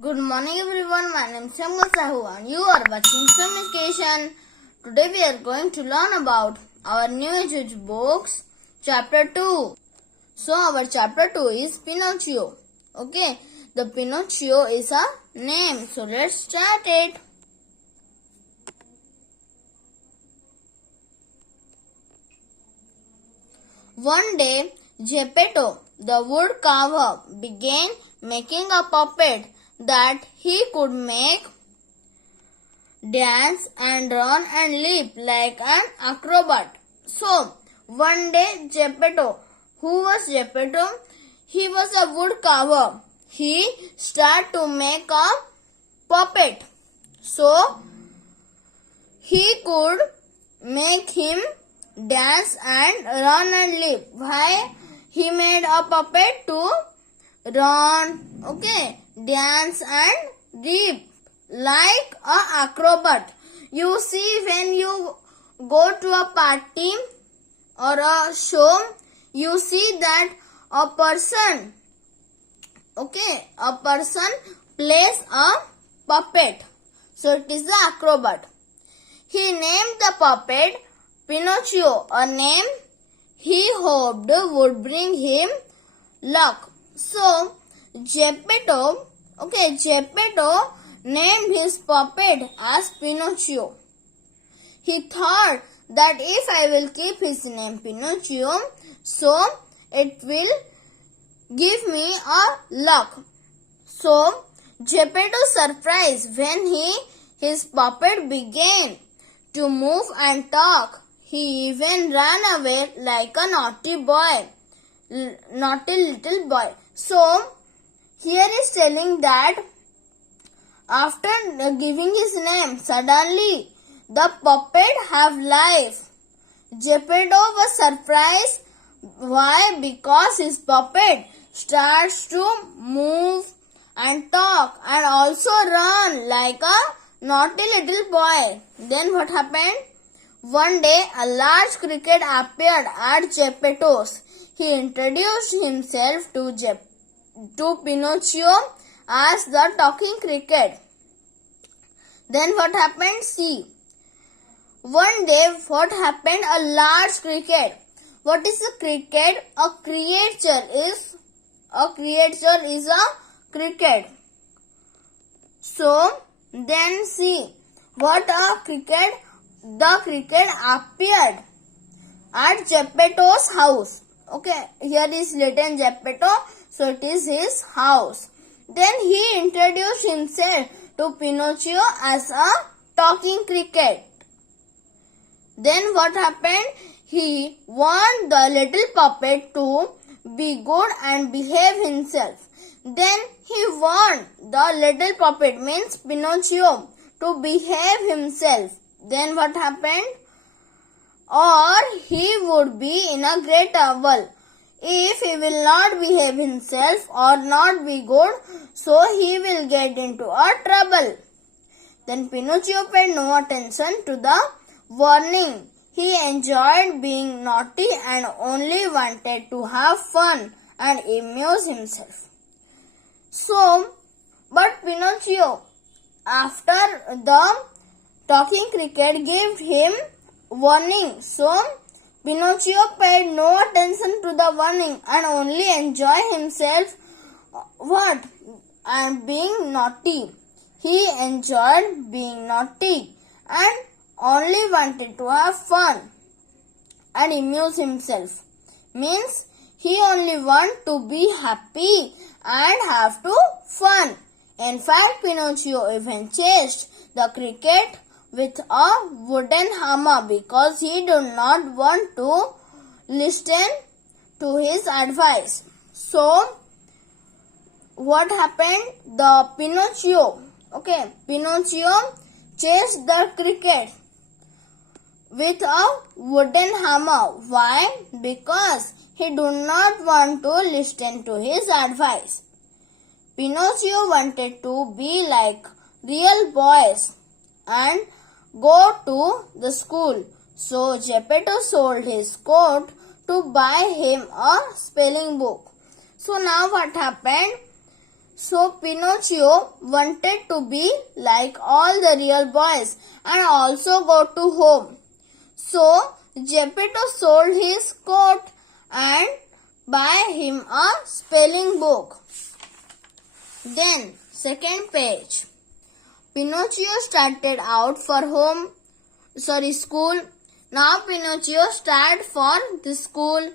Good morning everyone, my name is Shamgal Sahu and you are watching Some Education. Today we are going to learn about our new age books, chapter 2. So our chapter 2 is Pinocchio. Okay, the Pinocchio is a name. So let's start it. One day, Geppetto, the woodcarver, began making a puppet that he could make dance and run and leap like an acrobat. So, one day Geppetto, who was Geppetto? He was a woodcarver. He started to make a puppet. So, he could make him dance and run and leap. Why? He made a puppet to run, dance and leap like a acrobat. You see, when you go to a party or a show, you see that a person plays a puppet. So it is the acrobat. He named the puppet Pinocchio, a name he hoped would bring him luck. So Geppetto named his puppet as Pinocchio. He thought that if I will keep his name Pinocchio, so it will give me a luck. So Geppetto surprised when his puppet began to move and talk. He even ran away like a naughty little boy. So here is telling that after giving his name, suddenly the puppet have life. Geppetto was surprised. Why? Because his puppet starts to move and talk and also run like a naughty little boy. Then what happened? One day a large cricket appeared at Geppetto's. He introduced himself to Pinocchio as the talking cricket. Then what happened? See. One day what happened? A large cricket. What is a cricket? A creature is a cricket. So then see what a cricket. The cricket appeared at Geppetto's house. Here is written Geppetto, so it is his house. Then he introduced himself to Pinocchio as a talking cricket. Then what happened? He warned the little puppet to be good and behave himself. Then he warned the little puppet, means Pinocchio, to behave himself. Then what happened? Or he would be in a great trouble. If he will not behave himself or not be good, so he will get into a trouble. Then Pinocchio paid no attention to the warning. He enjoyed being naughty and only wanted to have fun and amuse himself. But Pinocchio, after the talking cricket gave him warning, so Pinocchio paid no attention to the warning and only enjoyed himself and being naughty. He enjoyed being naughty and only wanted to have fun and amuse himself. Means he only want to be happy and have to fun. In fact, Pinocchio even chased the cricket with a wooden hammer because he did not want to listen to his advice. So what happened? The Pinocchio chased the cricket with a wooden hammer. Why? Because he did not want to listen to his advice. Pinocchio wanted to be like real boys and go to the school. So Geppetto sold his coat to buy him a spelling book. So now what happened? So Pinocchio wanted to be like all the real boys and also go to home. So Geppetto sold his coat and buy him a spelling book. Then second page. Pinocchio started out for school. Now Pinocchio started for the school.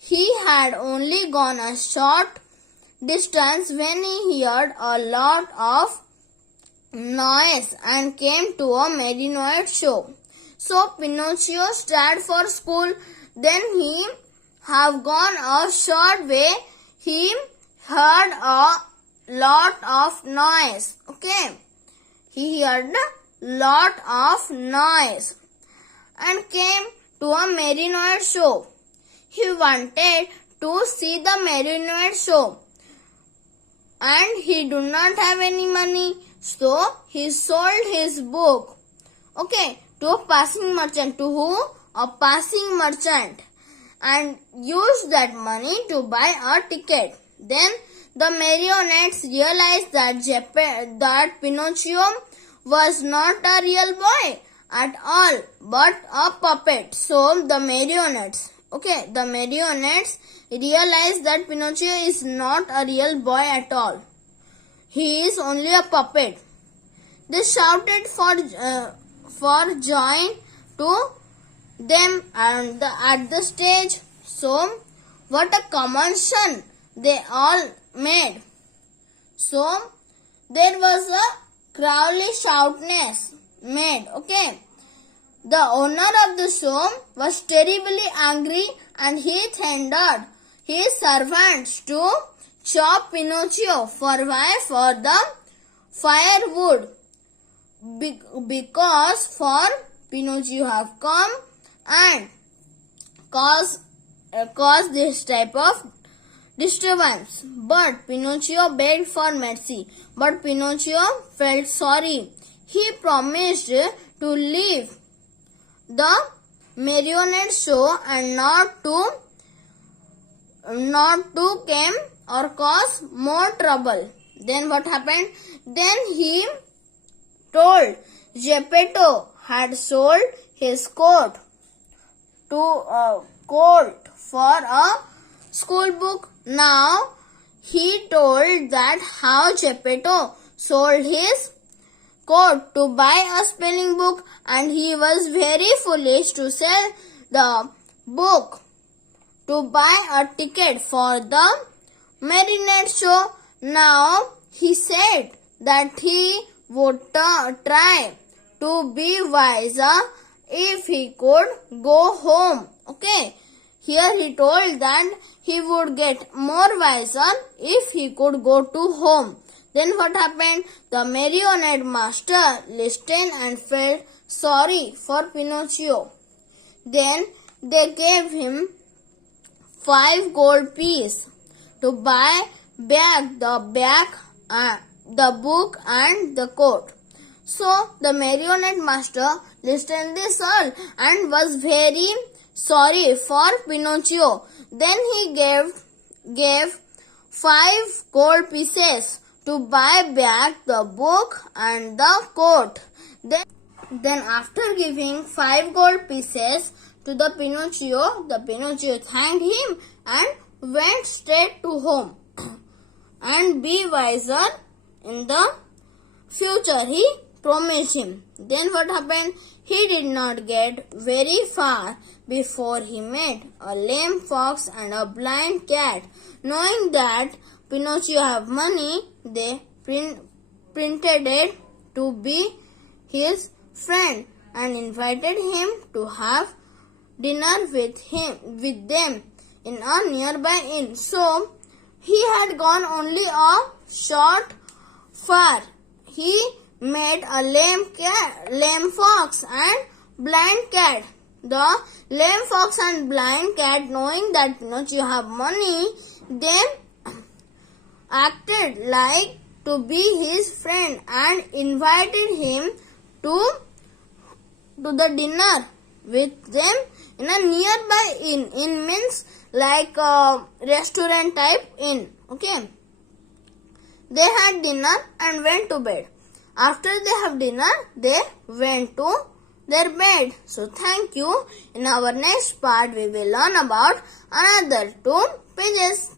He had only gone a short distance when he heard a lot of noise and came to a marionette show. So Pinocchio started for school. Then he have gone a short way. He heard a lot of noise. Okay. He heard a lot of noise and came to a marionette show. He wanted to see the marionette show and he do not have any money, so he sold his book, okay, to a passing merchant. To who? A passing merchant, and used that money to buy a ticket. Then the marionettes realized that Pinocchio was not a real boy at all, but a puppet. So the marionettes realized that Pinocchio is not a real boy at all. He is only a puppet. They shouted for joy to them and at the stage. So what a commotion they all made. So there was a crowdly shoutness made. Okay. The owner of the show was terribly angry and he thundered his servants to chop Pinocchio for the firewood, because for Pinocchio have come and cause this type of disturbance. But Pinocchio begged for mercy. But Pinocchio felt sorry. He promised to leave the marionette show and not to come or cause more trouble. Then what happened? Then he told Geppetto had sold his coat for a school book. Now he told that how Geppetto sold his coat to buy a spelling book, and he was very foolish to sell the book to buy a ticket for the marionette show. Now he said that he would try to be wiser if he could go home. Okay. Here he told that he would get more wiser if he could go to home. Then what happened? The marionette master listened and felt sorry for Pinocchio. Then they gave him 5 gold pieces to buy back the book and the coat. So the marionette master listened this all and was very sorry for Pinocchio. Then he gave 5 gold pieces to buy back the book and the coat. Then after giving 5 gold pieces to the Pinocchio thanked him and went straight to home and be wiser in the future, he promised him. Then what happened? He did not get very far before he met a lame fox and a blind cat. Knowing that Pinocchio have money, they pretended to be his friend and invited him to have dinner with them in a nearby inn. So he had gone only a short far. He met a lame fox and blind cat. The lame fox and blind cat, knowing that Pinocchio have money, they acted like to be his friend and invited him to the dinner with them in a nearby inn. Inn means like a restaurant type inn. Okay. they had dinner and went to bed. After they have dinner, they went to their bed. So thank you. In our next part, we will learn about another 2 pages.